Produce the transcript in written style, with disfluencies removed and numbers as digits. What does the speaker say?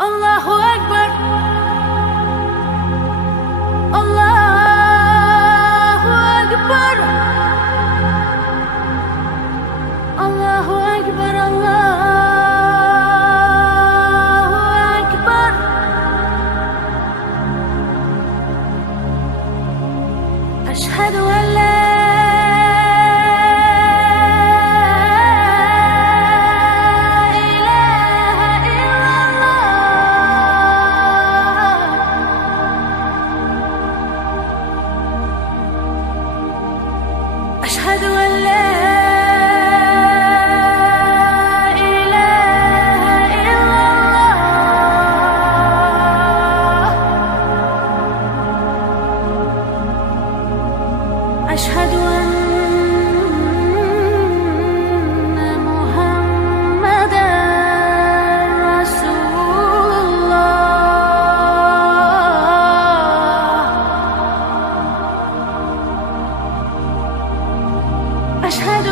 الله أكبر الله أكبر الله أكبر الله أكبر أشهد أن لا أشهد أن لا إله إلا الله أشهد أن محمدًا رسول الله أشهد